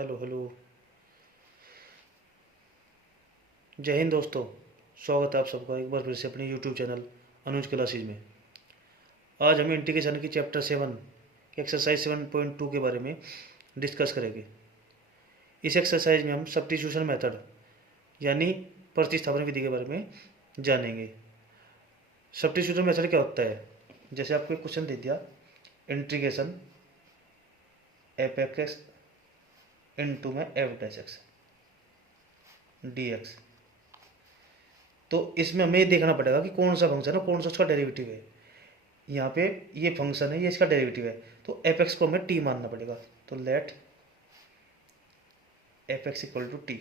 Hello hello. जय हिंद दोस्तों। स्वागत है आप सबका एक बार फिर से अपने यूट्यूब चैनल अनुज क्लासेज में। आज हम इंटीग्रेशन की चैप्टर 7 के एक्सरसाइज 7.2 के बारे में डिस्कस करेंगे। इस एक्सरसाइज में हम सब्स्टिट्यूशन मेथड यानी प्रतिस्थापन विधि के बारे में जानेंगे। सब्स्टिट्यूशन मेथड क्या होता है? जैसे आपको एक क्वेश्चन दे दिया, इंटीग्रेशन एफ एक्स इंटू में F dash X D x, तो इसमें हमें ये देखना पड़ेगा कि कौन सा फंक्शन है, कौन सा उसका डेरिवेटिव है। यहाँ पे ये फंक्शन है, ये इसका डेरिवेटिव है, तो एफ एक्स को हमें टी मानना पड़ेगा। तो let F x equal to T.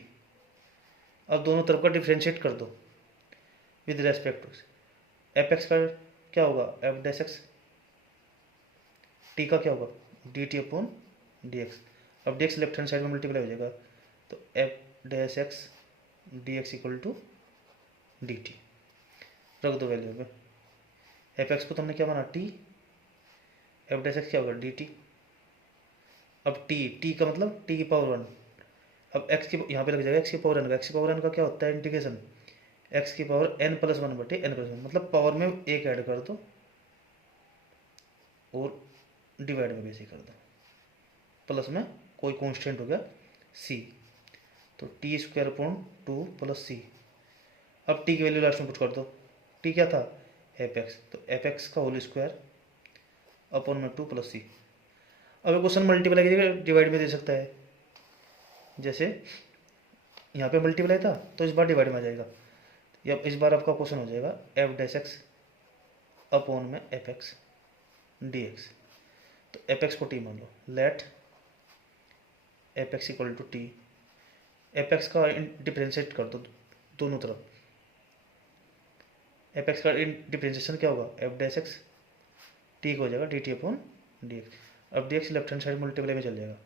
अब दोनों तरफ का डिफ्रेंशिएट कर दो with respect to f x का क्या होगा, एफ डैश एक्स, टी का क्या होगा, D T upon D X. अब D x left hand side में मल्टीप्लाई हो जाएगा, तो F dash X D x equal to D T. रख दो वैल्यू पे। एफ एक्स को तुमने क्या माना, टी, एफ डैश एक्स क्या होगा, डी टी। अब टी का मतलब टी की पावर 1। अब एक्स की यहाँ पे लग जाएगा एक्स की पावर एन का। एक्स की पावर एन का क्या होता है, इंटीग्रेशन एक्स की पावर एन प्लस वन बटे एन प्लस वन, मतलब पावर में एक ऐड कर दो और डिवाइड में भी ऐसे कर दो, प्लस में कोई कांस्टेंट हो गया सी, तो T square upon 2 plus C. अब टी की वैल्यू लास्ट में पुट कर दो। टी क्या था, एफ एक्स, तो एफ एक्स का होल स्क्वायर अपॉन में 2 प्लस सी। अब क्वेश्चन मल्टीप्लाई कीजिएगा, डिवाइड में दे सकता है। जैसे यहाँ पे मल्टीप्लाई था तो इस बार डिवाइड में आ जाएगा, या इस बार आपका क्वेश्चन हो जाएगा एफ डैश एक्स अपॉन में एफ एक्स डी एक्स। तो एफ एक्स को टी मान लो, let F x equal to T. F x का डिफ्रेंशिएट कर दो दोनों तरफ। एफ एक्स का डिफ्रेंशिएशन क्या होगा, एफ डैश एक्स, टी को हो जाएगा D T upon D X. अब D x left hand side multiply में चल जाएगा,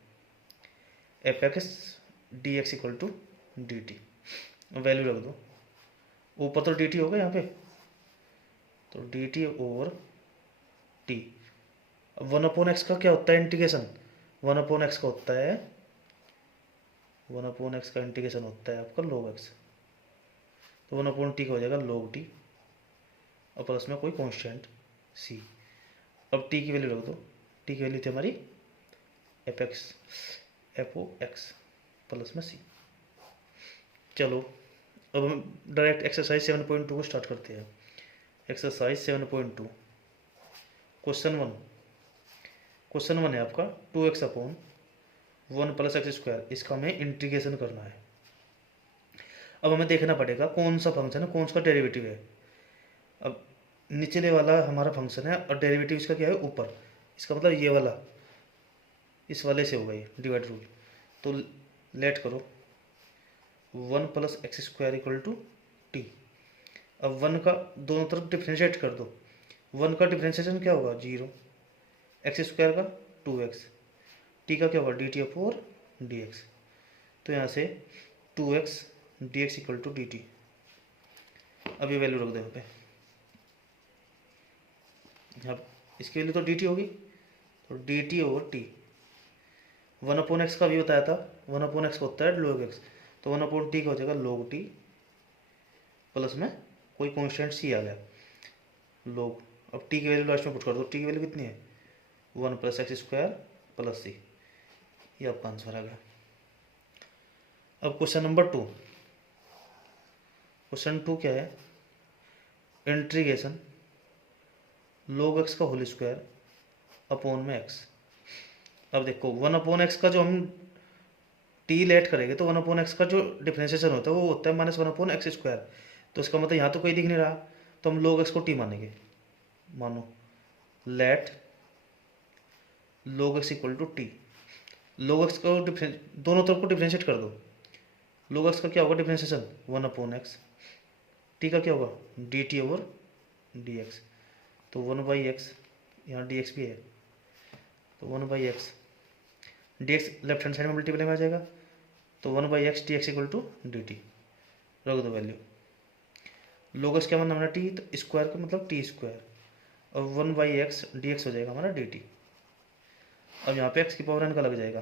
F X D x equal to D T. Value रख दो, ऊपर तो डी टी होगा यहाँ पे, तो डी टी ओवर टी। अब 1/x का क्या होता है इंटीग्रेशन, 1/x का होता है, 1/x का इंटीग्रेशन होता है आपका log x। तो 1/t का हो जाएगा log t और प्लस में कोई कांस्टेंट c। अब t की वैल्यू रख दो, t की वैल्यू थी हमारी f x f of x plus में c। चलो अब हम डायरेक्ट एक्सरसाइज 7.2 को स्टार्ट करते हैं। एक्सरसाइज 7.2 क्वेश्चन वन है आपका 2x upon 1 plus x square, इसका हमें इंटीग्रेशन करना है। अब हमें देखना पड़ेगा कौन सा फंक्शन है, कौन सा डेरिवेटिव है। अब निचले वाला हमारा फंक्शन है और डेरिवेटिव इसका क्या है, ऊपर, इसका मतलब ये वाला इस वाले से होगा ये डिवाइड रूल। तो लेट करो 1 plus x square equal to T. अब 1 का दोनों तरफ डिफ्रेंशिएट कर दो। 1 का डिफ्रेंशिएशन क्या होगा, 0, एक्स स्क्वायर का 2x, टी का क्या होगा D T upon D x. तो यहाँ से 2x d x equal to D T. अब ये वैल्यू रख दो यहाँ पे। अब इसकी वैल्यू तो डी टी होगी, तो D T over T. 1/x का भी बताया था, 1/x का होता है log x, तो 1/t का हो जाएगा log t प्लस में कोई कॉन्स्टेंट c आ गया log। अब t की वैल्यू लास्ट में पुट कर दो, t की वैल्यू कितनी है, 1 प्लस एक्स स्क्वायर प्लस सी। ये आपका आंसर आ गया। अब क्वेश्चन नंबर 2, क्वेश्चन 2 क्या है, इंटीग्रेशन log x का होल स्क्वायर अपॉन में x। अब देखो 1/x का जो हम टी लेट करेंगे तो 1/x का जो डिफ्रेंशिएशन होता है वो होता है -1/x स्क्वायर। तो इसका मतलब यहाँ तो कोई दिख नहीं रहा, तो हम log x को t मानेंगे। मानो let log x equal to t. log x को दोनों तरफ को डिफ्रेंशिएट कर दो। log x का क्या होगा डिफ्रेंशिएशन, 1/x, टी का क्या होगा D T over D x. तो 1/x, यहाँ डी एक्स भी है, तो 1/x d x left hand side में मल्टीप्लाई में आ जाएगा, तो 1/x d x equal to D T. रख दो वैल्यू। log x क्या माना हमारा टी, तो स्क्वायर का मतलब टी स्क्वायर, और 1/x डी एक्स हो जाएगा हमारा डी टी। अब यहाँ पे एक्स की पावर एन का लग जाएगा।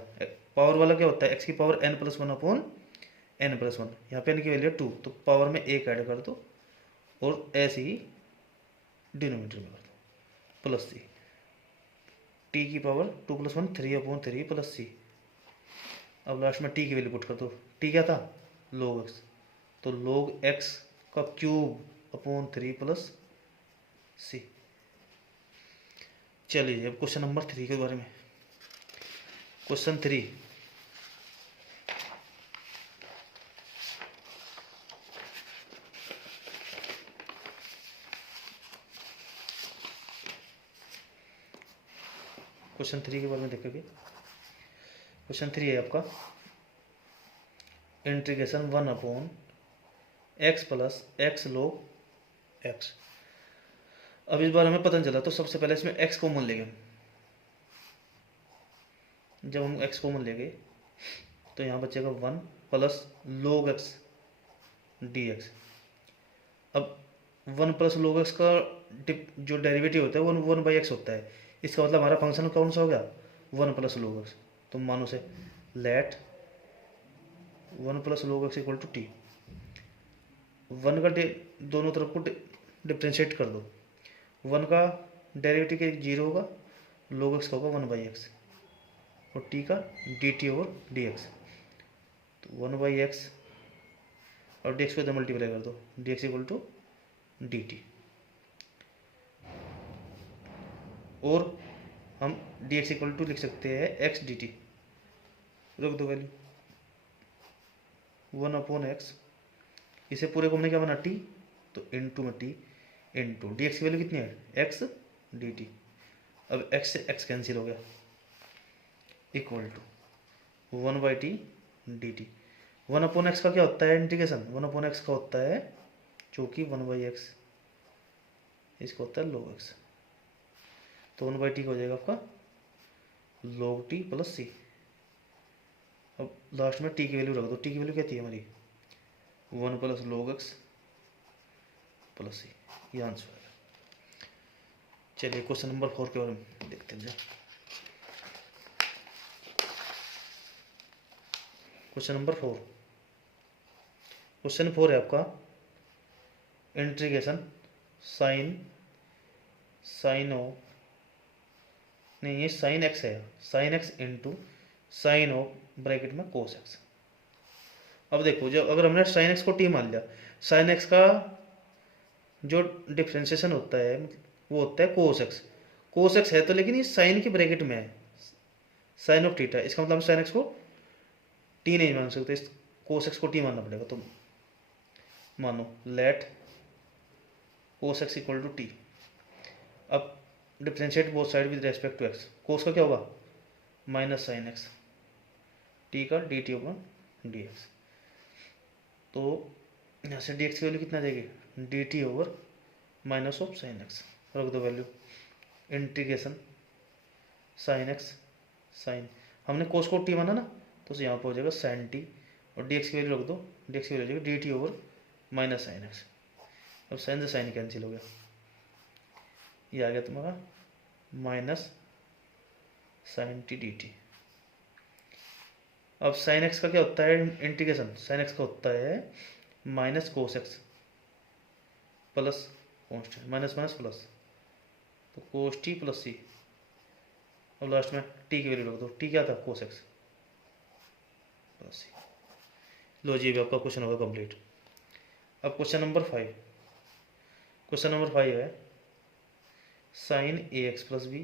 पावर वाला क्या होता है, एक्स की power n plus one upon n plus one. यहाँ पे एन की वैल्यू है 2, तो पावर में एक ऐड कर दो और ऐसे ही डिनोमीटर में कर दो प्लस सी। टी की power 2 plus one 3 upon 3 plus C. अब लास्ट में टी की वैल्यू पुट कर दो। टी क्या था, log एक्स, तो log एक्स का क्यूब अपॉन 3 प्लस सी। चलिए अब क्वेश्चन नंबर 3 के बारे में। क्वेश्चन 3, क्वेश्चन 3 के बारे में देखेंगे। क्वेश्चन 3 है आपका integration 1 upon x plus x log x. अब इस बार हमें पता नहीं चला, तो सबसे पहले इसमें एक्स कॉमन लेंगे। जब हम एक्स कॉमन लेंगे तो यहाँ बचेगा 1 plus log x D X. अब 1 प्लस log एक्स का जो डेरिवेटिव होता है वो 1/x होता है। इसका मतलब हमारा फंक्शन कौन सा हो गया, 1 प्लस log एक्स। तो मानो से let 1 plus log x equal to t. 1 का दोनों तरफ को डिफ्रेंशिएट कर दो। 1 का डेरिवेटिव के 0 होगा, log एक्स का होगा 1/x और टी का dt ओवर dx। तो 1/x और dx को इधर मल्टीप्लाई कर दो, dx इक्वल टू dt। और हम dx इक्वल टू लिख सकते हैं x dt। रख दो वैल्यू 1 अपॉन एक्स। इसे पूरे को हमने क्या बना, t, तो इनटू में t इनटू dx की वैल्यू कितनी है, x dt। अब x से x कैंसिल हो गया, equal to 1/t dt। 1 upon x का क्या होता है इंटीग्रेशन, 1 अपॉन एक्स का होता है जो कि 1/x, इसका होता है log x। तो 1/t का हो जाएगा आपका log t प्लस सी। अब लास्ट में t की वैल्यू रख दो। t की वैल्यू क्या थी हमारी, 1 प्लस log x प्लस सी, ये आंसर है। चलिए क्वेश्चन नंबर 4 के बारे में देखते हैं। क्वेश्चन नंबर 4, क्वेश्चन 4 है आपका इंटीग्रेशन साइन ऑफ, नहीं ये साइन एक्स है, sine x into sine of bracket में कोस एक्स। अब देखो जब अगर हमने साइन एक्स को टी मान लिया, साइन एक्स का जो डिफ्रेंशिएशन होता है वो होता है कोस एक्स। कोस एक्स है तो लेकिन ये साइन की ब्रैकेट में है, साइन ऑफ थीटा। इसका मतलब साइन एक्स को टी नहीं मान सकते, इस कोस एक्स को टी मानना पड़ेगा। तो मानो let cos X equal to T. अब differentiate both side with respect to X. Cos का क्या होगा, माइनस साइन एक्स, टी का D T over D x. तो यहाँ से डी एक्स की वैल्यू कितना देगी, D T over minus of sine X. रख दो value integration sine X, sine हमने कोस को टी माना ना, तो यहाँ पर हो जाएगा साइन टी और डी एक्स की वैल्यू रख दो, डी एक्स की वैल्यू हो जाएगी d T over minus sine x. अब साइन से साइन कैंसिल हो गया, ये आ गया तुम्हारा minus sine t D T. अब साइन एक्स का क्या होता है इंटीग्रेशन, साइन एक्स का होता है minus cos x plus constant, minus minus plus, तो कोस टी प्लस सी। अब लास्ट में टी की वैल्यू रख दो, टी क्या था, कोस एक्स प्लस सी। लो जी, आपका क्वेश्चन होगा कंप्लीट। अब क्वेश्चन नंबर 5, क्वेश्चन नंबर 5 है sign a x plus B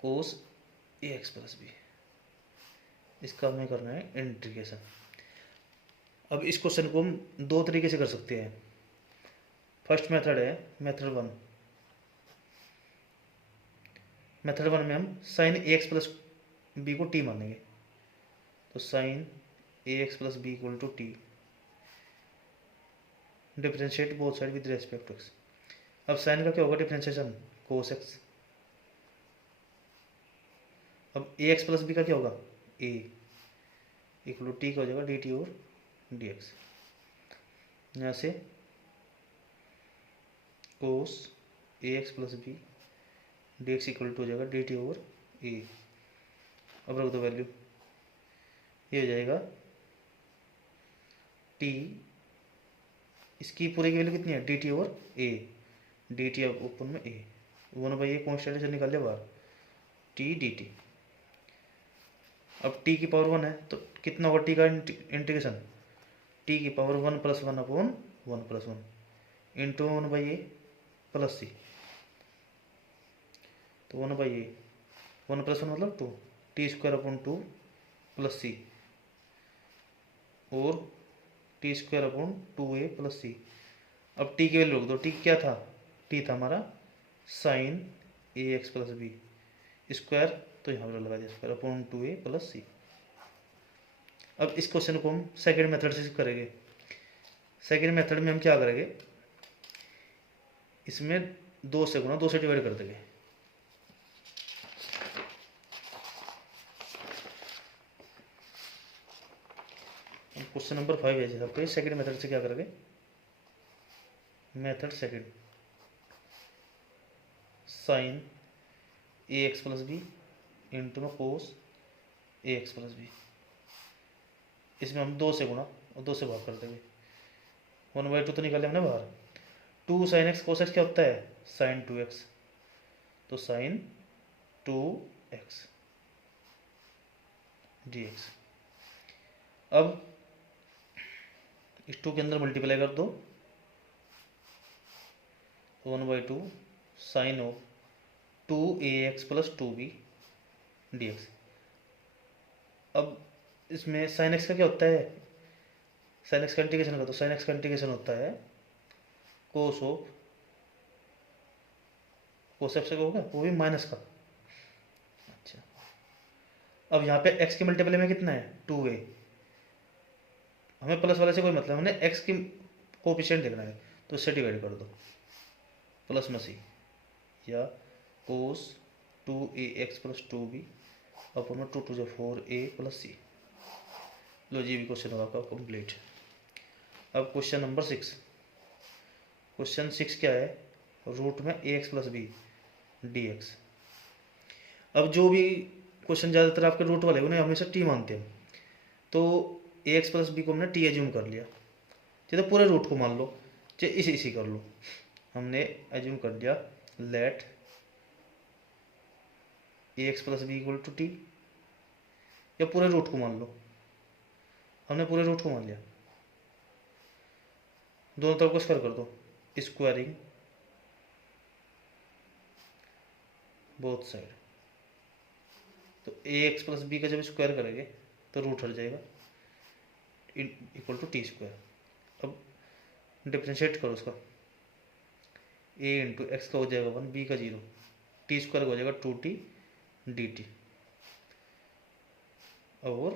cos A x plus B. इसका हमें करना है इंटीग्रेशन। अब इस क्वेश्चन को हम दो तरीके से कर सकते हैं। फर्स्ट मेथड है मेथड 1। मेथड 1 में हम sine a x plus b को टी मानेंगे, तो sine a x plus b equal to t, differentiate both side with respect to x. अब साइन का क्या होगा डिफ्रेंशिएशन, कोस एक्स। अब ए एक्स प्लस बी का क्या होगा, ए इक्वल टू टी का हो जाएगा D T over D X. यहाँ से cos A x plus B D x equal to हो जाएगा डी टी ओवर ए। अब रख दो वैल्यू, ये हो जाएगा टी, इसकी पूरे की वैल्यू कितनी है D T over A, D T upon में ए, 1/a कॉन्स्टेंट से निकाल लिया बाहर, टी डी टी। अब टी की पावर 1 है तो कितना होगा टी का इंटीग्रेशन, टी की power 1 + 1 upon 1 + 1 into 1/a plus C. तो 1/a 1 + 1 मतलब 2, t² / 2 + c और t² / 2a + c। अब t की वैल्यू रख दो, t क्या था, t था हमारा sin ax + b स्क्वायर, तो यहाँ पर लगा दिया स्क्वायर अपॉन 2a + c। अब इस क्वेश्चन को हम सेकेंड मेथड से करेंगे। सेकेंड मेथड में हम क्या करेंगे, इसमें 2 से गुणा 2 से डिवाइड कर देंगे। क्वेश्चन नंबर 5 है जैसे आपको, सेकेंड मेथड से क्या करेंगे, method second sin ax + b into में cos ax + b, इसमें हम 2 से गुणा और 2 से भाग कर देंगे। 1/2 तो निकाले हमने बाहर, 2 sin x cos x क्या होता है sin 2x, तो sin 2x dx। अब इस 2 के अंदर मल्टीप्लाई कर दो, 1/2 sin of 2ax + 2b dx। अब इसमें sin x का क्या होता है, sin x का इंटीग्रेशन कर दो, sin x का इंटीग्रेशन होता है cos ऑफ, cos f से होगा वो भी माइनस का। अच्छा, अब यहाँ पे x के मल्टीप्लाई में कितना है 2a, हमें प्लस वाले से कोई मतलब, हमने x की कोफिशिएंट देखना है, तो इससे डिवाइड कर दो प्लस में सी, या cos 2ax + 2b upon 2 × 4a + c। लो जी, भी क्वेश्चन होगा आपका कंप्लीट। अब क्वेश्चन नंबर 6, क्वेश्चन 6 क्या है, रूट में ax + b dx। अब जो भी क्वेश्चन ज़्यादातर आपके रूट वाले उन्हें हमेशा टी मानते हैं, तो ax + b को हमने टी एज्यूम कर लिया, तो पूरे रूट को मान लो, चाहे इसी कर लो, हमने एज्यूम कर लिया लेट ax + b = टी, या पूरे रूट को मान लो, हमने पूरे रूट को मान लिया, दोनों तरफ को स्क्वायर कर दो, स्क्वायरिंग बोथ साइड, तो ax + b का जब स्क्वायर करेंगे तो रूट हट जाएगा = t²। अब डिफ्रेंशिएट करो उसका, a × x का हो जाएगा 1, b का 0, t² हो जाएगा 2t dt और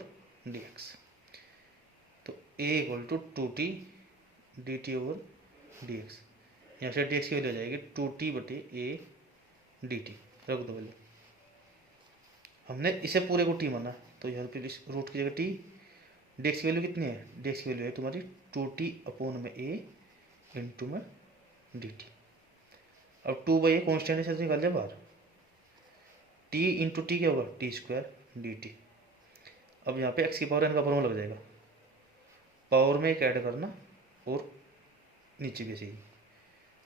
dx। तो a = 2t dt और dx, यहाँ से dx की वैल्यू हो जाएगी 2t/a dt, रख दो वैल्यू। हमने इसे पूरे को t माना, तो यहाँ पे रूट की जगह t, dx की वैल्यू कितनी है, dx की वैल्यू है तुम्हारी 2t/a इंटू में dt। अब 2/a कॉन्स्टेंट से निकाल जाए बाहर, t इंटू टी क्या होगा t² dt। अब यहाँ पे x की पावर n का फॉर्मूला लग जाएगा, पावर में एक ऐड करना और नीचे भी सही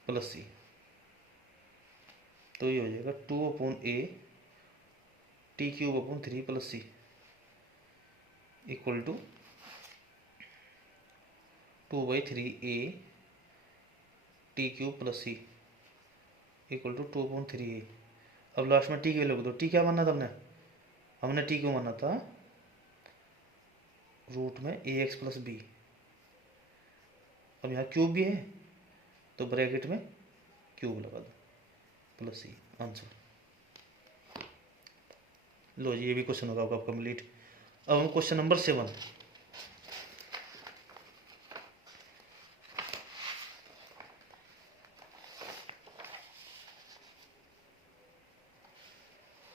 प्लस c, तो ये हो जाएगा 2/a t³ / 3 + c equal to 2/3a t³ + c equal to 2/3a। अब लास्ट में टी की वैल्यू दो, टी क्या माना था हमने टी क्यों माना था, रूट में ax + b। अब यहाँ क्यूब भी है तो ब्रैकेट में क्यूब लगा दो + c, आंसर। लो जी, ये भी क्वेश्चन होगा आपका कंप्लीट। अब हम क्वेश्चन नंबर 7,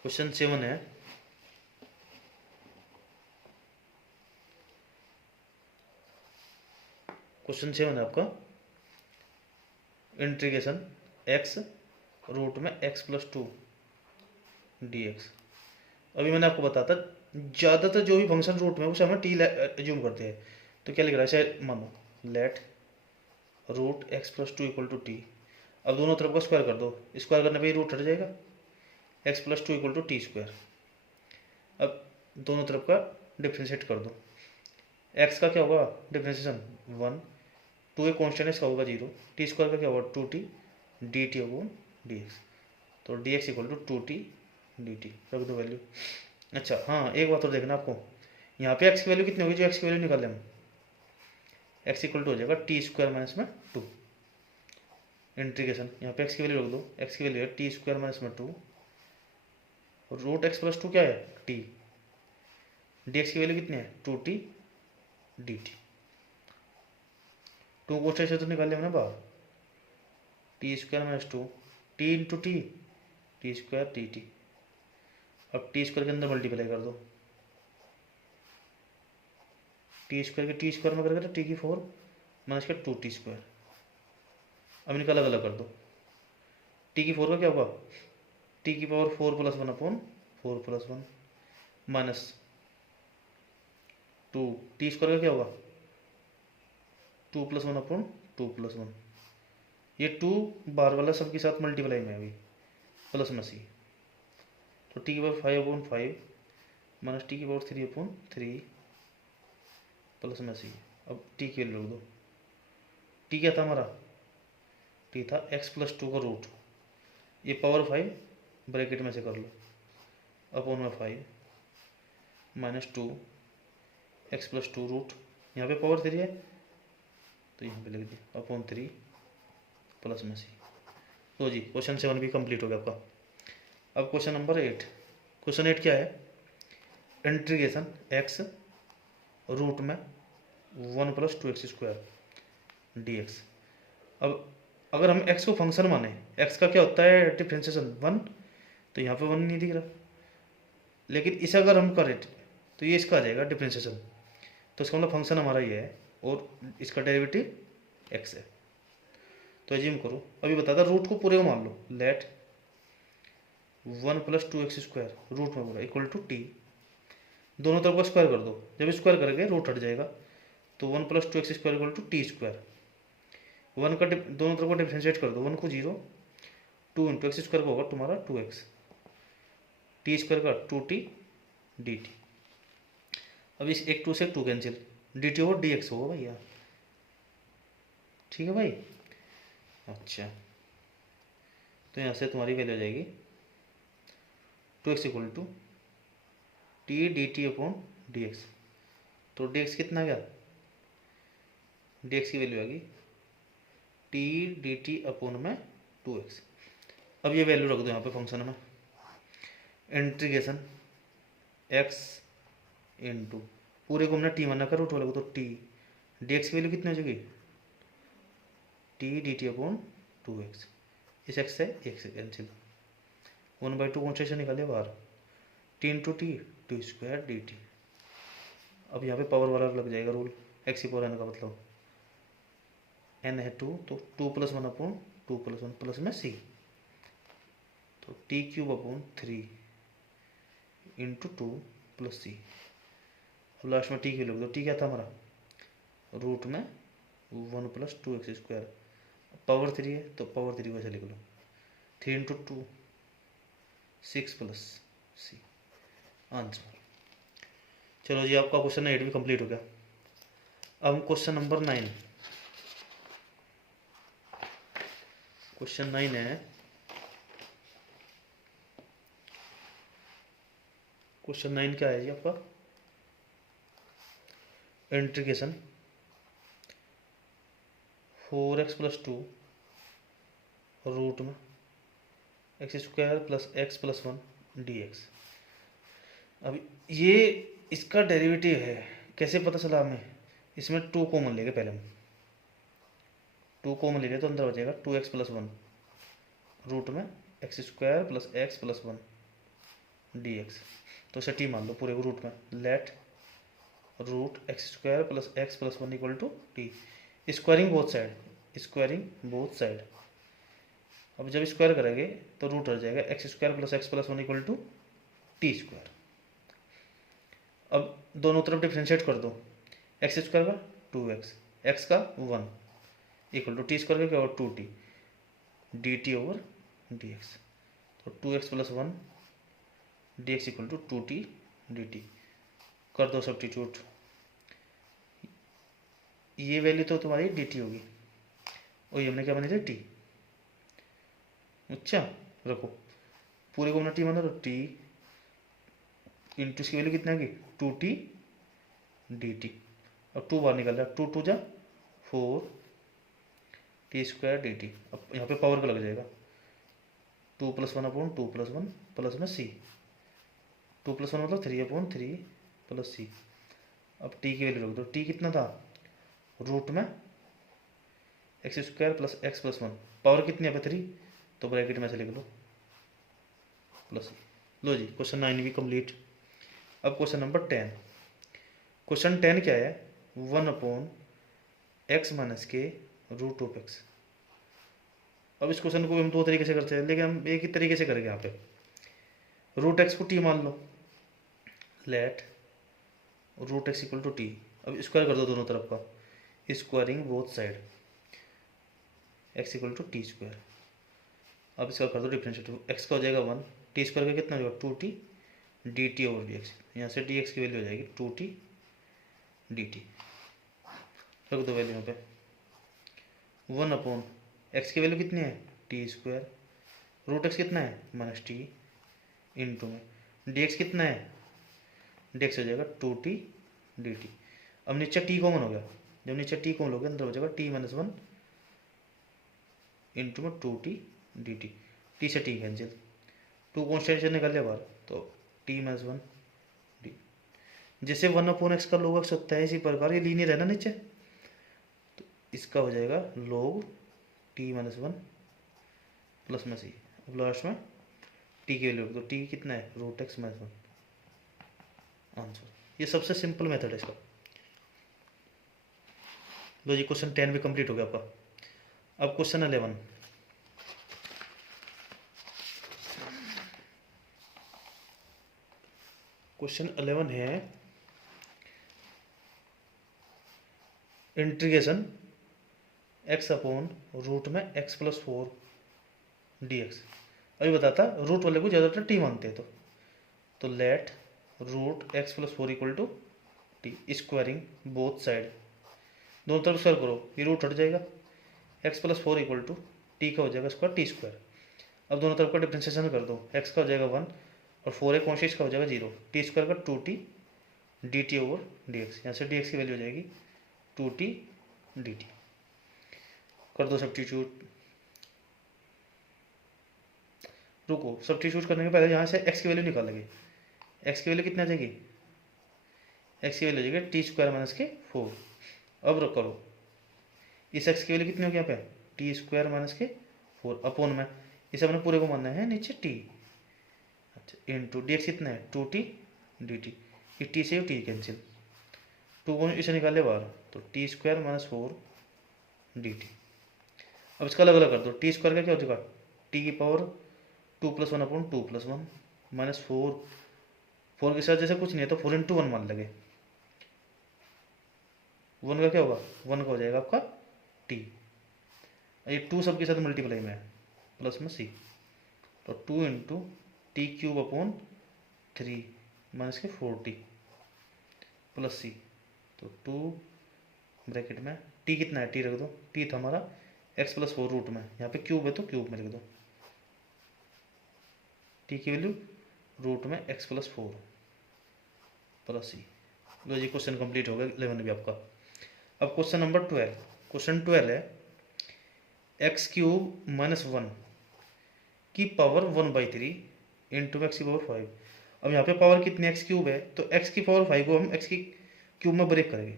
क्वेश्चन 7 है, क्वेश्चन 7 है आपका, इंटीग्रेशन x रूट में x + 2 dx। अभी मैंने आपको बताता, ज़्यादातर जो भी फंक्शन रूट में उसे हम टी एज्यूम करते हैं। तो क्या लिख रहा है, ऐसे मानो let root x plus two equal to T. अब दोनों तरफ का स्क्वायर कर दो, स्क्वायर करने पे ही रूट हट जाएगा, x plus two equal to T square. अब दोनों तरफ का डिफ्रेंशिएट कर दो, एक्स का क्या होगा डिफ्रेंशिएशन 1, टू एक कॉन्स्टेंट इसका होगा 0, टी स्क्वायर का क्या होगा 2t D T upon D x. तो D x equal to 2t D T, रख दो वैल्यू। अच्छा हाँ, एक बात और देखना आपको, यहाँ पे एक्स की वैल्यू कितनी होगी, जो एक्स की वैल्यू निकाले हम, एक्स इक्वल टू हो जाएगा टी स्क्वायर माइनस में 2। इंटीग्रेशन यहाँ पे एक्स की वैल्यू रख दो, एक्स की वैल्यू है टी स्क्वायर माइनस में 2, रूट एक्स प्लस 2 क्या है टी, डी एक्स की वैल्यू कितनी है 2t डी टी। 2 को से तो निकाल लिया हमने बाहर, T square minus 2 T into T, T square T T. अब टी स्क्वायर के अंदर मल्टीप्लाई कर दो, टी स्क्वायर के टी स्क्वायर में करेगा तो टी की 4 माइनस के 2t स्क्वायर। अब इनका अलग अलग कर दो, टी की 4 का क्या होगा, टी की power 4 plus 1 upon 4 plus 1 minus 2, T square का क्या होगा 2 प्लस 1 अपॉन 2 प्लस 1। ये 2 बार वाला सबके साथ मल्टीप्लाई में अभी प्लस में सी, तो टी की पावर 5 अपॉन 5 माइनस टी की पावर 3 अपॉन 3 प्लस में सी। अब टी की वैल्यू रख दो, टी क्या था हमारा, टी था एक्स प्लस 2 का रूट, ये पावर 5 ब्रैकेट में से कर लो, अपॉन में 5 माइनस 2 एक्स प्लस 2 रूट, यहाँ पे पावर 3 है तो यहाँ पे लिख दिया अपॉन 3 प्लस में सी। तो जी क्वेश्चन 7 भी कंप्लीट हो गया आपका। अब क्वेश्चन नंबर 8, क्वेश्चन 8 क्या है, इंटीग्रेशन एक्स रूट में 1 plus 2x square D X. अब अगर हम x को फंक्शन माने, x का क्या होता है डिफ्रेंशिएशन 1, तो यहाँ पे 1 नहीं दिख रहा, लेकिन इसे अगर हम करें तो ये इसका आ जाएगा डिफ्रेंशिएशन, तो इसका मतलब फंक्शन हमारा ये है और इसका डेरिवेटिव x है। तो एज्यूम करो, अभी बताता रूट को पूरे को मान लो, let 1 plus 2x square root में पूरा इक्वल टू टी, दोनों तरफ का स्क्वायर कर दो, जब स्क्वायर करेंगे रूट हट जाएगा, तो 1 plus 2x square equal to T square. 1 का दोनों तरफ को डिफ्रेंशिएट कर दो, 1 को 0, 2 इंटू एक्स स्क्वायर का होगा तुम्हारा 2x, टी स्क्वायर का 2t डी टी। अब इस एक 2 से 2 कैंसिल, डी टी होगा डी एक्स होगा भैया, ठीक है भाई। अच्छा तो यहाँ से तुम्हारी वैल्यू आ जाएगी 2x equal to t D T upon D x. तो डी एक्स कितना गया, डी एक्स की वैल्यू आ गई टी डी टी अपॉन में 2x। अब ये वैल्यू रख दो यहाँ पे फंक्शन में, इंटीग्रेशन x इंटू पूरे को हमने टी माना कर रूट वाले को, तो टी डी एक्स की वैल्यू कितनी हो जाएगी T D T upon 2x, इस x से x कैंसिल, 1/2 कौन से निकाले बाहर, T into T T square D T. अब यहाँ पे पावर वाला लग जाएगा रूल, एक्स की पावर एन का मतलब एन है 2, तो 2 प्लस 1 अपॉन 2 प्लस 1 प्लस में सी, तो T cube upon 3 into 2 plus C. अब लास्ट में टी की लोग दो, टी क्या था हमारा रूट में 1 प्लस 2x स्क्वायर, पावर 3 है तो पावर 3 वैसे लिख लो, 3 इंटू 2 6 प्लस सी आंसर। चलो जी आपका क्वेश्चन 8 भी कंप्लीट हो गया। अब क्वेश्चन नंबर 9, क्वेश्चन 9 है, क्वेश्चन 9 क्या है जी आपका, इंटीग्रेशन 4x प्लस 2 रूट में x square plus x plus 1 d X. अब ये इसका डेरिवेटिव है, कैसे पता चला हमें, इसमें 2 कॉमन लेंगे, पहले हम 2 कॉमन ले रहे तो अंदर हो जाएगा 2x प्लस 1 रूट में x square plus x plus 1 d x. तो इसे टी मान लो पूरे को रूट में, let root x square plus x plus 1 equal to t, squaring both side, squaring both side. अब जब स्क्वायर करेंगे तो रूट हट जाएगा, x square plus x plus 1 equal to T square. दोनों तरफ डिफ्रेंशिएट कर दो, एक्स स्क्वायर का 2x, एक्स का 1 इक्वल टू टी स्क्वायर का क्या होगा 2t D T over D x. तो 2x plus 1 d x equal to 2t D t. कर दो सब्स्टिट्यूट, ये वैल्यू तो तुम्हारी डी टी होगी और ये हमने क्या बनी थी टी। अच्छा रखो, पूरे को हमने टी माना तो टी इंटू इसकी वैल्यू कितना होगी 2t डी टी। और 2 बाहर निकल रहा है, 2 2 जा 4 टी स्क्वायर डी टी। अब यहाँ पे पावर का लग जाएगा 2 प्लस 1 अपॉन 2 प्लस 1 प्लस में सी, 2 प्लस 1 मतलब 3 अपॉन 3 प्लस सी। अब टी की वैल्यू रख दो, टी कितना था रूट में x square plus x plus 1, power कितनी है 3, तो ब्रैकेट में से लिख लो प्लस सी। लो जी क्वेश्चन 9 भी कंप्लीट। अब क्वेश्चन नंबर 10। क्वेश्चन 10 क्या है 1 अपॉन एक्स माइनस के रूट ऑफ एक्स। अब इस क्वेश्चन को भी हम दो तरीके से करते हैं, लेकिन हम एक ही तरीके से करेंगे। यहाँ पे रूट एक्स को टी मान लो, let root X equal to T. अब स्क्वायर कर दो दोनों तरफ का, squaring both side, X equal to T square. अब इसका कर दो डिफरेंशिएट, एक्स का हो जाएगा 1, टी स्क्वायर का कितना हो जाएगा 2t D T over D X. यहाँ से डी एक्स की वैल्यू हो जाएगी 2t डी टी। रख दो वैल्यू यहाँ पे 1 अपॉन एक्स की वैल्यू कितनी है टी स्क्वायर, रूट एक्स कितना है माइनस टी इंटू में डी एक्स कितना है, डी एक्स हो जाएगा 2t डी टी। अब नीचे टी कॉमन हो गया, जब नीचे टी कॉमन हो गया अंदर हो जाएगा टी माइनस 1 इंटू में 2t डी टी। टी से टी कैंसिल, 2 कॉन्स्टेंट से निकल जाए बाहर, तो टी माइनस 1 डी। जैसे 1 अपॉन एक्स का log x होता है इसी प्रकार ये लीनियर है ना नीचे, तो इसका हो जाएगा log टी माइनस 1 प्लस में सी। अब लास्ट में टी की वैल्यू, तो टी कितना है रूट एक्स माइनस 1 आंसर। ये सबसे सिंपल मेथड है इसका। लो जी क्वेश्चन 10 भी कंप्लीट हो गया आपका। अब क्वेश्चन 11। क्वेश्चन 11 है इंटीग्रेशन एक्स अपॉन रूट में एक्स प्लस 4 डी एक्स। अभी बताता रूट वाले को ज़्यादातर टी मानते हैं, तो let root x plus 4 equal to t, squaring both side, दोनों तरफ स्क्वायर करो, ये रूट हट जाएगा, x plus 4 equal to t का हो जाएगा स्क्वायर टी स्क्वायर। अब दोनों तरफ का डिफ्रेंशिएशन कर दो, एक्स का हो जाएगा 1 और 4 है कॉन्स्टेंट का हो जाएगा 0, टी स्क्वायर का 2t D T over D X. यहाँ से डी एक्स की वैल्यू हो जाएगी 2t डी टी। कर दो सब्स्टिट्यूट, रुको सब्स्टिट्यूट करने के पहले यहाँ से एक्स की वैल्यू निकालेंगे। एक्स की वैल्यू कितना आ जाएगी, एक्स की वैल्यू हो जाएगी टी स्क्वायर माइनस के 4। अब रख करो, इस एक्स की वैल्यू कितनी होगी यहाँ पे टी स्क्वायर माइनस के 4 अपॉन में इसे अपने पूरे को मानना है नीचे टी। अच्छा इंटू डी एक्स कितना है 2t डी टी, ये टी से टी कैंसिल, 2 को इसे निकाले बाहर, तो T square minus 4 D T. अब इसका अलग अलग कर दो, टी स्क्वायर का क्या हो जाएगा टी की power 2 plus 1 upon 2 plus 1 minus 4 के साथ जैसे कुछ नहीं है तो 4 इंटू 1 मान लगे, 1 का क्या होगा 1 का हो जाएगा आपका टी, ये 2 सबके साथ मल्टीप्लाई में है प्लस में सी, तो 2 into T cube upon 3 minus के 4t प्लस सी, तो 2 ब्रैकेट में टी कितना है टी रख दो, टी था हमारा एक्स प्लस 4 रूट में, यहाँ पे क्यूब है तो क्यूब में रख दो, टी की वैल्यू रूट में एक्स प्लस 4 प्लस सी। लो जी क्वेश्चन कंप्लीट हो गया 11 भी आपका। अब क्वेश्चन नंबर 12। क्वेश्चन 12 है एक्स क्यूब माइनस 1 की पावर 1/3 इंटू एक्स की पावर 5। अब यहाँ पे पावर कितनी एक्स क्यूब है, तो एक्स की पावर 5 को हम एक्स की क्यूब में ब्रेक करेंगे,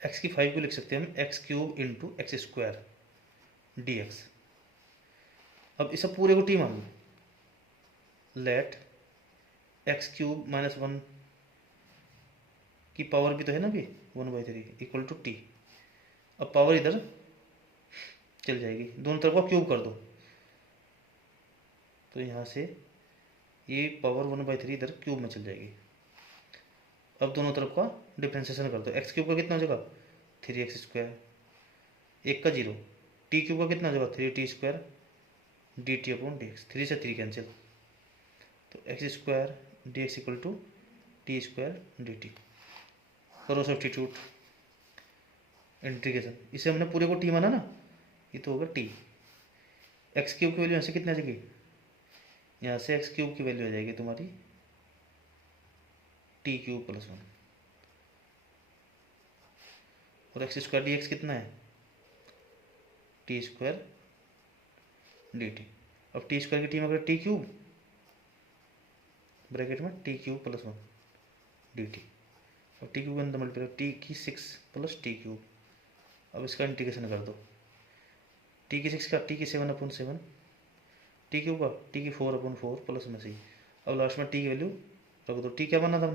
एक्स की 5 को लिख सकते हैं हम x cube into x square D X. अब इसे पूरे को टी मान लो, लेट एक्स क्यूब माइनस 1 की पावर भी तो है ना भी 1/3 इक्वल टू टी। अब पावर इधर चल जाएगी, दोनों तरफ का क्यूब कर दो, तो यहाँ से ये पावर 1/3 इधर क्यूब में चल जाएगी। अब दोनों तरफ का डिफ्रेंसिएशन कर दो। एक्स क्यूब का कितना हो जाएगा 3x², एक का 0। टी क्यूब का कितना हो जाएगा 3t² dt/dx, 3 से 3 कैंसिल, तो x² dx equal to t² dt। करो सब्स्टिट्यूट, इंटीग्रेशन, इसे हमने पूरे को t माना ना, ये तो होगा t। एक्स क्यूब की वैल्यू यहाँ से कितनी आ जाएगी, यहाँ से एक्स क्यूब की वैल्यू आ जाएगी तुम्हारी t³ + 1, और x² dx कितना है t² dt। अब t² की टी में अगर t³ ब्रैकेट में t³ + 1 dt, अब t³ के अंदर मल्टीप्लाई t6 + t³। अब इसका इंटीग्रेशन कर दो, t6 का t7/7, t³ का t4/4 प्लस में से। अब लास्ट में t की वैल्यू रख दो। t क्या माना था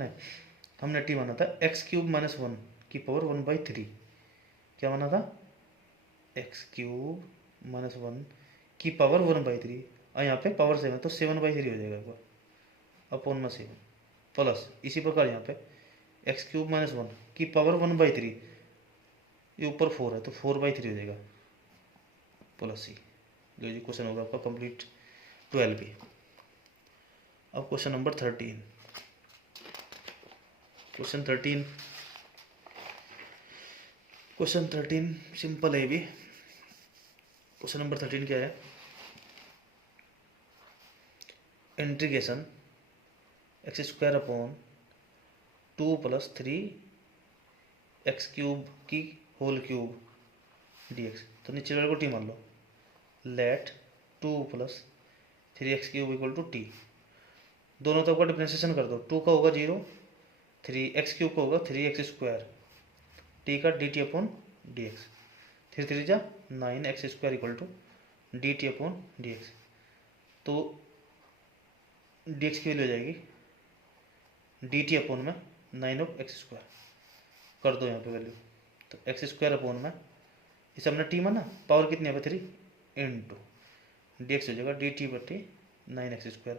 हमने t माना था x³ - 1 की पावर 1/3। क्या माना था x³ - 1 की पावर 1/3, और यहाँ पे पावर 7 तो 7/3 हो जाएगा अपॉन में 7 प्लस। इसी प्रकार यहाँ पे x³ - 1 की पावर 1/3, ये ऊपर 4 है तो 4/3 हो जाएगा प्लस c। लो जी, क्वेश्चन होगा आपका कंप्लीट 12B। अब क्वेश्चन नंबर 13। क्वेश्चन 13 सिंपल है भी। क्वेश्चन नंबर 13 क्या है, इंटीग्रेशन x² / 2 + 3x³ की होल क्यूब dx। तो नीचे वाले को t मान लो, लेट 2 + 3x³ = t। दोनों तरफ का डिफरेंशिएशन कर दो, 2 का होगा 0, 3x³ का होगा 3x², t का dt/dx, 3 3 जा 9x² = dt/dx। तो dx की वैल्यू हो जाएगी dt/9x²। कर दो यहाँ पे वैल्यू, तो x² इसे हमने t माना, पावर कितनी है 3 इंटू dx हो जाएगा dt/9x²।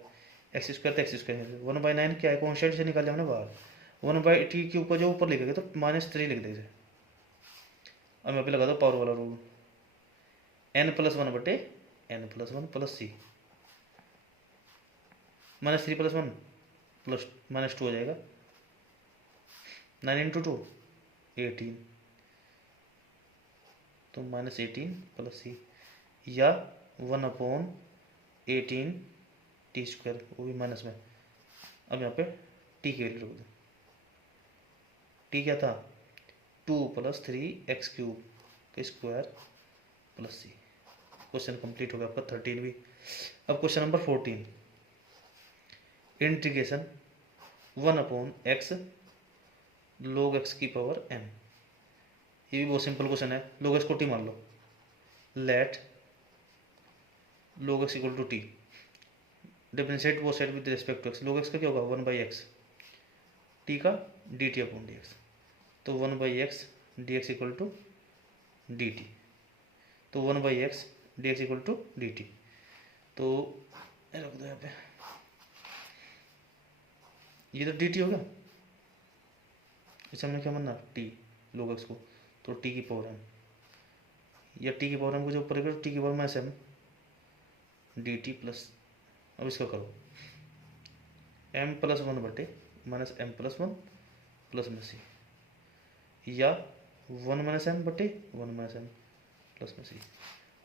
x² तो x², 1/9 क्या है कॉन्स्टेंट से निकाले हमने बाहर, 1/t³ का जो ऊपर लिखेंगे तो -3 लिख देंगे। अब यहाँ पे लगा दो पावर वाला rule, n+1/n+1 plus c, -3 + 1 plus -2 हो जाएगा, 9 × 2 18, तो -18 प्लस c, या 1/18 t², वो भी माइनस में। अब यहाँ पे t की वैल्यू रख दो, t क्या था 2 + 3x³ plus c। Question complete हो गया आपका 13 भी। अब question number 14, integration 1/x log x की पावर n। ये भी बहुत सिंपल क्वेश्चन है, log x को t मान लो, let log x = t, differentiate both side with respect to x। log x का क्या होगा 1/x, t का dt/dx, तो 1/x dx = dt, तो 1/x dx = dt। तो रख दो यहाँ पे, ये तो dt हो गया, इसे हमने क्या मानना t log x को, तो t की पावर m, या t की पावर m को जो ऊपर t की पावर -m dt प्लस। अब इसका करो m+1 बटे -m+1 प्लस में c, या 1 - m बटे 1 - m प्लस में c।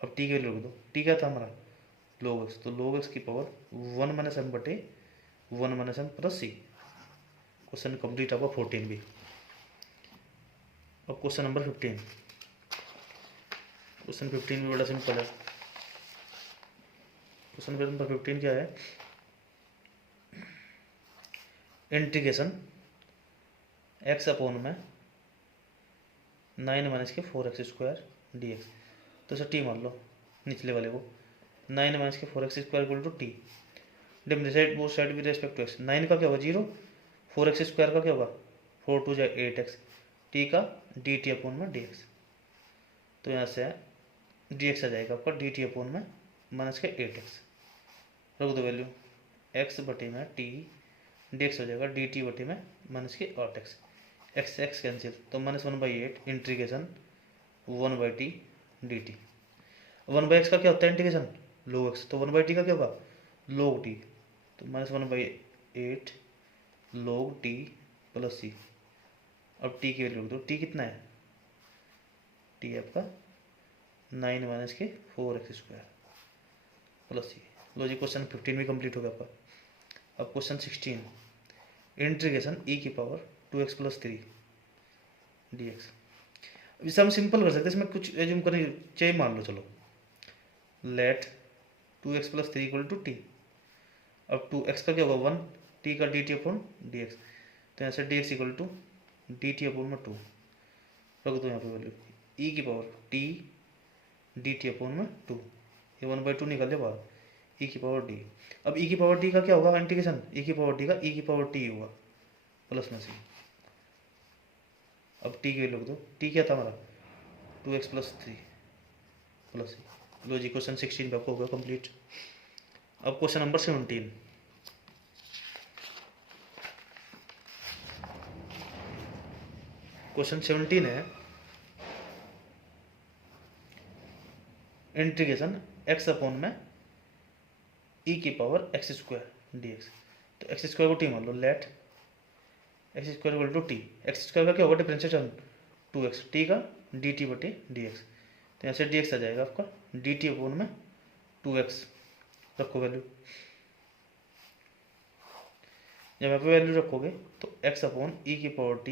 अब t के वैल्यू रख दो, t क्या था हमारा log x, तो log x की पावर 1 - m बटे 1 - m plus c। Question complete आपका 14 भी। अब क्वेश्चन नंबर 15। क्वेश्चन 15 भी बड़ा सिंपल है। क्वेश्चन नंबर 15 क्या है, इंटीग्रेशन x/9 - 4x² dx। तो इसे t मान लो, निचले वाले को 9 - 4x² = t, differentiate both side with respect to x। 9 का क्या होगा 0, 4x² का क्या होगा 4 × 2 = 8x, t का dt/dx। तो यहाँ से dx आ जाएगा आपका dt/-8x। रख दो वैल्यू, एक्स बटे में टी डी एक्स हो जाएगा डी टी बटे में माइनस के 8x, एक्स एक्स कैंसिल तो -1/8 integration 1/t D T. 1/x का क्या होता है इंटीग्रेशन, log x, तो 1/t का क्या होगा log t, तो -1/8 log t प्लस सी। अब t की वैल्यू रख दो, t कितना है, t आपका 9 माइनस के 4x² प्लस सी। लो जी क्वेश्चन 15 भी कंप्लीट हो गया आपका। अब क्वेश्चन 16, इंटीग्रेशन e की पावर 2x + 3 dx। इसे हम सिंपल कर सकते हैं, इसमें कुछ एज्यूम करने चाहिए, मान लो चलो लेट 2x + 3 = t। अब 2x का क्या होगा 1, t का dt अपॉन dx, तो यहाँ से dx = dt अपॉन में 2 रख दो यहाँ पे वैल्यू, e की पावर t dt अपॉन में 2, ये 1/2 निकाल दे बाहर, e की पावर d। अब e की पावर d का क्या होगा इंटीग्रेशन, e की पावर d का e की पावर t होगा प्लस में c। अब t की वैल्यू रख दो, t क्या था हमारा 2x + 3 प्लस c। लो जी क्वेश्चन 16 पे आपको होगा कंप्लीट। अब क्वेश्चन नंबर 17, क्वेश्चन 17 है इंटीग्रेशन x अपॉन में e की पावर x² dx। तो x² को t मान लो, लेट x² = t, x² का क्या होगा डिफरेंशिएशन 2x, t का dt बटे dx, तो यहाँ से dx आ जाएगा आपका dt अपॉन में 2x। रखो वैल्यू, जब यहाँ पे वैल्यू रखोगे तो x अपॉन e की पावर t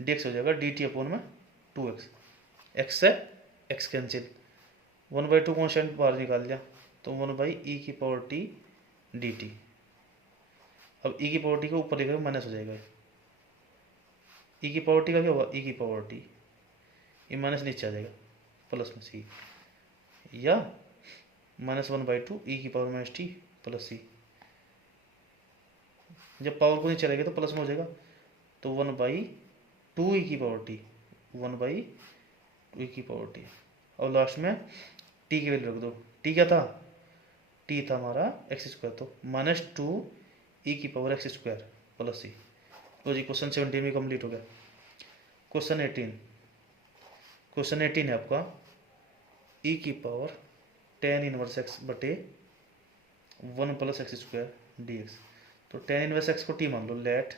dx हो जाएगा dt अपॉन में 2x, x से x कैंसिल, 1/2 कॉन्स्टेंट बाहर निकाल दिया, तो 1/e की पावर t dt। अब e की पावर t के ऊपर लिखेगा माइनस हो जाएगा, e की पावर t का क्या होगा e की पावर t, ये माइनस नीचे आ जाएगा प्लस में c, या -1/2 e की पावर -t प्लस c। जब पावर को नीचे रहेगा तो प्लस में हो जाएगा, तो 1/2 e की पावर t, 1/2 e की पावर t। और लास्ट में t की वैल्यू रख दो, t क्या था, t था हमारा x², तो -2 e की पावर x² प्लस c। तो जी क्वेश्चन 17 भी कंप्लीट हो गया। क्वेश्चन 18, क्वेश्चन 18 है आपका e की पावर tan 1x बटे 1 + x² dx। तो tan 1x को t मान लो, लेट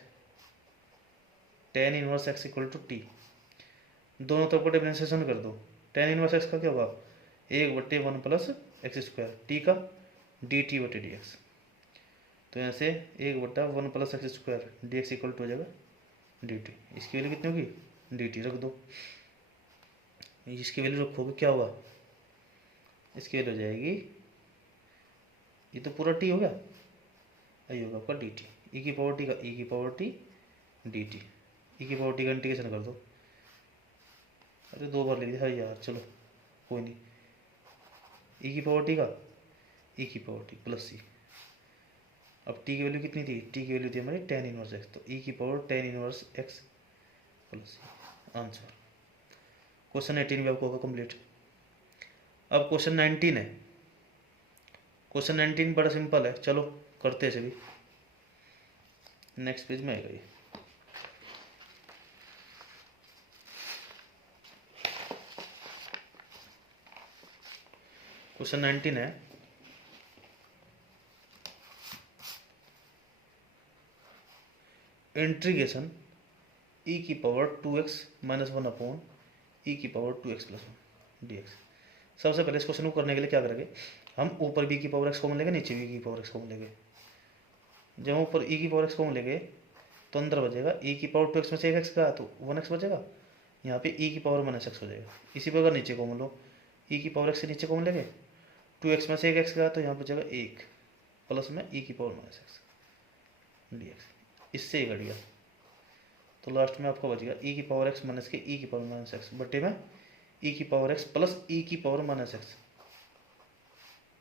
tan 1x = t, दोनों तरफ को डिफरेंशिएशन कर दो, tan 1x का क्या होगा 1/1 + x², t का dt बटे dx, तो यहाँ से 1/1 + x² dx = हो जाएगा dt। इसकी वैल्यू कितनी होगी dt, रख दो, इसकी वैल्यू रखोगे क्या होगा, इसकी वैल्यू हो जाएगी, ये तो पूरा t हो गया, ये होगा आपका dt, e की पावर t का e की पावर t dt, e की पावर t का इंटीग्रेशन कर दो, अरे 2 बार लिख दिया यार, चलो कोई नहीं, e की पावर t का e की पावर t प्लस c। अब t की वैल्यू कितनी थी, t की वैल्यू थी हमारी tan 1x, तो e की power tan 1x plus c, answer. Question 18 भी आपको होगा कंप्लीट। अब क्वेश्चन 19 है, क्वेश्चन 19 बड़ा सिंपल है, चलो करते हैं इसे भी, नेक्स्ट पेज में आएगा ये। क्वेश्चन 19 है इंटीग्रेशन e की पावर 2x - 1 अपॉन e की पावर 2x + 1 dx। सबसे पहले इस क्वेश्चन को करने के लिए क्या करेंगे, हम ऊपर b की पावर x कॉमन लेंगे, नीचे b की पावर x कॉमन लेंगे। जब हम ऊपर e की पावर x कॉमन लेंगे तो अंदर बचेगा e की पावर 2x में से 1x का, तो 1x बचेगा, यहाँ पे e की पावर -x हो जाएगा। इसी प्रकार नीचे कॉमन लो, e की पावर x से नीचे कॉमन लेंगे, 2x में से 1x का, तो यहाँ बचेगा 1 प्लस में e की पावर -x dx, इससे ही घट गया, तो लास्ट में आपको बच गया e की पावर x माइनस के e की पावर -x बटे में e की पावर x प्लस e की पावर -x।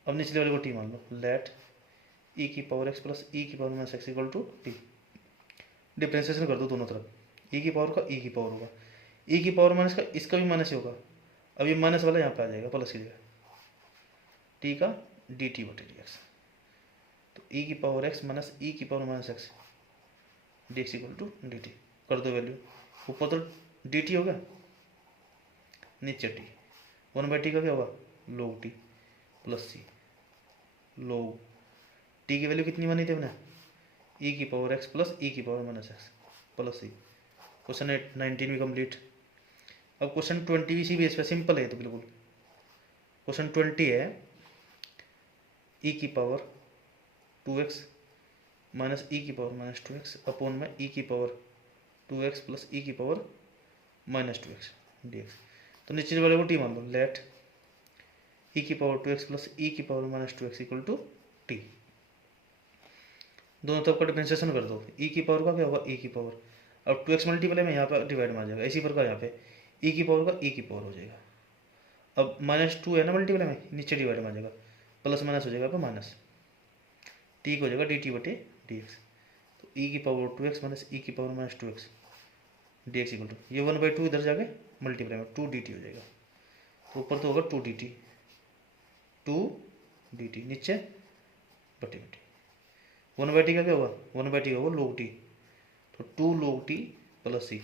अब निचले वाले को t मान लो, लेट e की पावर x प्लस e की पावर -x = t। डिफरेंशिएशन कर दो दोनों तरफ, e की पावर का e की पावर होगा, e की पावर माइनस का इसका भी माइनस ही होगा, अब ये माइनस वाला यहाँ पे आ जाएगा प्लस की जगह, t का dt बटे dx। तो ई की पावर एक्स माइनस ई की power minus x D x equal to D t. कर दो वैल्यू, ऊपर तो डी टी होगा, नीचे टी। 1/t का क्या होगा, log टी प्लस सी log टी की वैल्यू कितनी बनी थी हमने, ई की पावर एक्स प्लस ई की पावर माइनस एक्स प्लस सी। क्वेश्चन 19 भी कंप्लीट। अब क्वेश्चन 20 भी सी बेस पे सिंपल है, तो बिल्कुल क्वेश्चन 20 है ई की पावर 2x माइनस ई की पावर माइनस 2x अपॉन में ई की पावर 2x प्लस ई की पावर माइनस 2x dx। तो नीचे वाले को टी मान लो, लेट ई की पावर 2x प्लस ई की power minus 2x equal to t. दोनों तरफ का डिफरेंशिएशन कर दो, ई की पावर का क्या होगा ई की पावर, अब 2x मल्टीप्लाई में यहाँ पर डिवाइड में आ जाएगा, इसी प्रकार यहाँ पे ई की पावर का ई की पावर हो जाएगा। अब -2 है ना मल्टीप्लाई में, नीचे डिवाइड में आ जाएगा, प्लस माइनस हो जाएगा माइनस, टी हो जाएगा डी टी बटे डी एक्स। तो ई की पावर 2x माइनस ई की power minus 2x d x equal to, ये 1/2 इधर जाके मल्टीप्लाई में 2 डी टी हो जाएगा। तो ऊपर तो होगा 2 डी टी, 2 डी टी, नीचे बटे बटे 1/t का क्या होगा, 1/t होगा log टी, तो 2 log टी प्लस सी,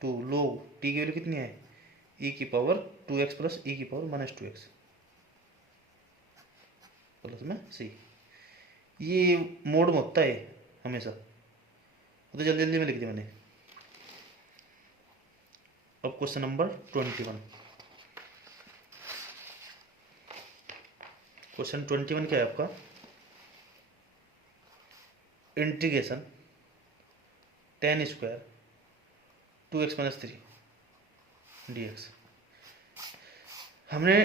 2 log टी की वैल्यू कितनी है, ई की पावर 2x प्लस ई की पावर माइनस 2x प्लस में सी। ये मोड में होता है हमेशा, तो जल्दी जल्दी में लिख दिया मैंने। अब क्वेश्चन नंबर 21। क्वेश्चन 21 क्या है आपका, integration tan square 2x minus 3 dx। हमने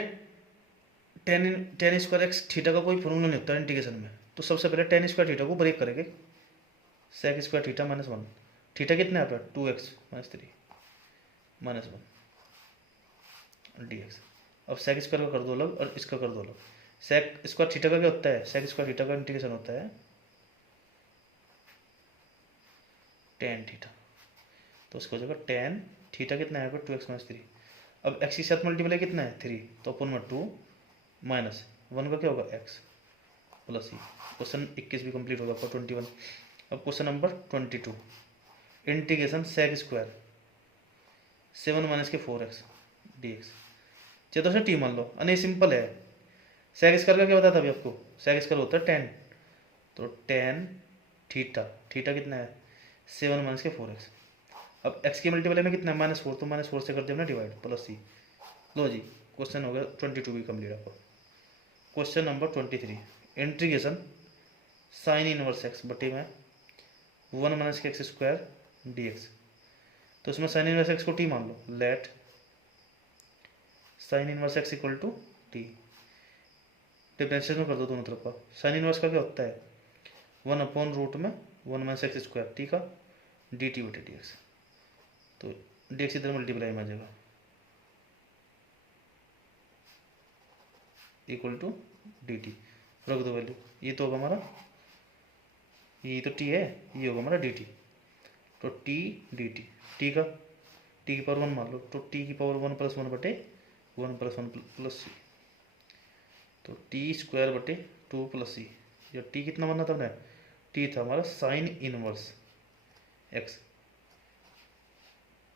tan स्क्वायर एक्स थीटा का कोई फॉर्मूला नहीं होता इंटीग्रेशन में, तो सबसे पहले tan स्क्वायर थीटा को ब्रेक करेंगे, sec square theta minus 1, theta कितना है आपका 2x माइनस 3 माइनस 1 dx। अब sec स्क्वायर का कर दो अलग और इसका कर दो अलग। sec स्क्वायर थीटा का क्या होता है, sec स्क्वायर थीटा का इंटीग्रेशन होता है tan थीटा, तो उसको हो जाएगा tan थीटा कितना है 2x माइनस 3। अब x के साथ मल्टीप्लाई कितना है 3, तो अपन में 2 माइनस 1 का क्या होगा x प्लस सी। क्वेश्चन 21 भी कंप्लीट होगा आपका 21। अब question number 22, integration sec square 7 minus के 4x dx। चलो से टी मान लो, अने सिंपल है। sec स्क्वायर का क्या बताया था अभी आपको, sec स्क्वायर होता है tan, तो tan थीटा, थीटा कितना है 7 माइनस के 4x। अब x की मल्टीप्लाई में कितना है -4, तो -4 से कर दिया हमने डिवाइड प्लस सी। लो जी, क्वेश्चन हो गया 22 भी कंप्लीट आपका। Question number 23, integration sign inverse x बटे में 1 माइनस के एक्स स्क्वायर dx। तो इसमें साइन इनवर्स एक्स को टी मान लो, let sine inverse X equal to T. Differentiation कर दो दोनों तरफ का। साइन इनवर्स का क्या होता है 1/रूट में 1 माइनस एक्स स्क्वायर टी का डी टी बटे डी एक्स। तो डी एक्स इधर मल्टीप्लाई में आ जाएगा इक्वल टू डी टी, रख दो वैल्यू। ये तो होगा हमारा, ये तो टी है, ये होगा हमारा डी टी, तो टी डी टी, टी का टी की पावर 1 मान लो, तो टी की पावर 1 प्लस 1 बटे 1 प्लस 1 प्लस सी, तो टी स्क्वायर बटे 2 प्लस सी। या टी कितना बनना था हमने, टी था हमारा साइन इनवर्स एक्स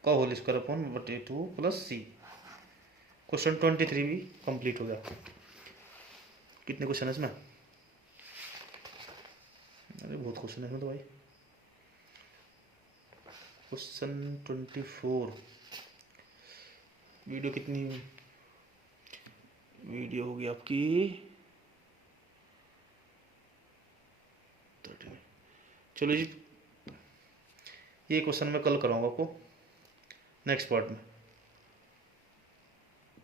का होल स्क्वायर अपॉन बटे 2 प्लस सी। क्वेश्चन 23 भी कंप्लीट हो गया। कितने क्वेश्चन है इसमें, अरे बहुत क्वेश्चन है इसमें तो भाई। क्वेश्चन 24, वीडियो कितनी, वीडियो होगी आपकी 30। चलो जी, ये क्वेश्चन मैं कल कराऊंगा आपको नेक्स्ट पार्ट में।